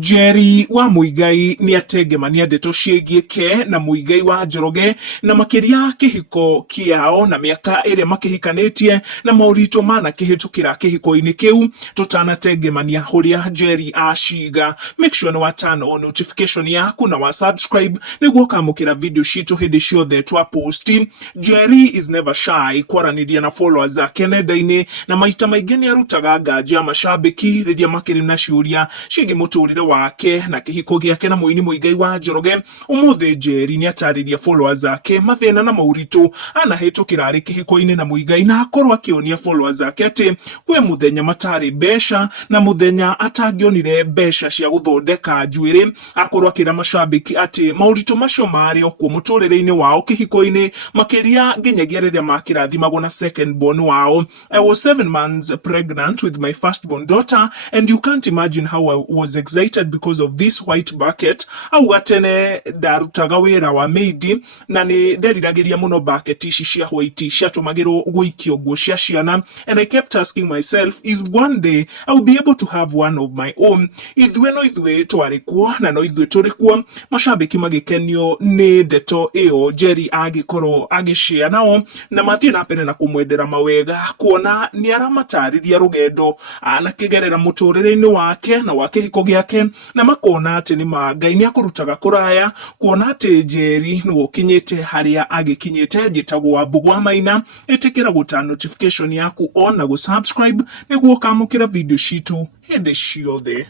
Njeri wa Muigai ni atengemania ndeto ciĩgiĩ ke na Muigai wa Njoroge na makiria kihiko kiao na miaka iria makihikanĩtie na maũritũ manakĩhĩtũkĩra kĩhiko-inĩ kĩu tutanatengemania huria Njeri aciga. Make sure ni turn on notification yaku na wa subscribe nĩguo kamũkĩra video citũ hĩndĩ ciothe twa posti. Njeri is never shy kwaranĩria na followers zake nenda-inĩ na maita maingĩ nĩ arutaga nganja ya mashabiki rĩrĩa makĩrĩ na ciũria ciĩgiĩ mũtũrĩre wake na kihiko giake na mũini Muigai wa Njoroge. Ũmũthĩ Njeri nĩ atarĩria followers zake mathĩna na maũritũ anahĩtũkĩra arĩ kĩhiko-inĩ na Muigai, na akorwo akĩonia followers zake atĩ kwĩ mũthenya matarĩ mbeca na mũthenya atangĩonire mbeca cia gũthondeka njuĩrĩ. Akorwo akĩra mashabiki atĩ maũritũ macio marĩ o kuo mũtũrĩre-inĩ wao kĩhiko-inĩ, makĩria nginyagia rĩrĩa makĩrathimagwo na second born wao. I was 7 months pregnant with my firstborn daughter and you can't imagine how I was excited because of this white bucket. Au atene ndarutaga wĩra wa maid na nĩ nderiragĩria mũno bucket ici cia white ciatũmagĩrwo gũikio nguo cia ciana, and I kept asking myself, is one day I will be able to have one of my own. Ithuĩ no ithuĩ twarĩ kuo na no ithuĩ tũrĩ kuo. Mashabiki magĩkenio nĩ ndeto ĩyo Njeri agĩkorwo agĩshare nao, na mathiĩ na mbere na kũmwendera mawega kuona nĩ aramatarĩria rũgendo anakĩgerera mũtũrĩre-inĩ wake na wa kĩhiko gĩake, na makona atĩ nĩ Ngai nĩ akũrutaga kũraya kuona atĩ Njeri nĩ gũkinyĩte harĩa agĩkinyĩte. Njĩtagwo wa Mbugua Maina, ĩtĩkĩra turn notification yaku on na gũsubscribe nĩguo kamũkĩra video citũ hĩndĩ ciothe.